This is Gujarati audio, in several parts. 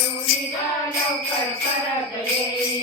i don't know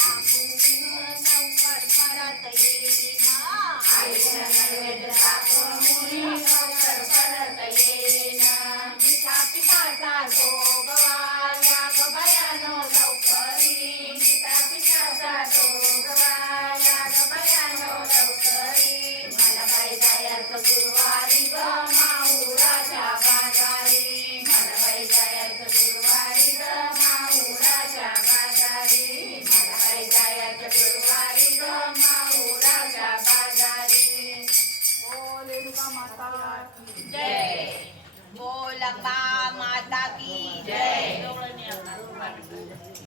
सांगून नववार येईना માતા જય બોલ અંબા માતા કી જય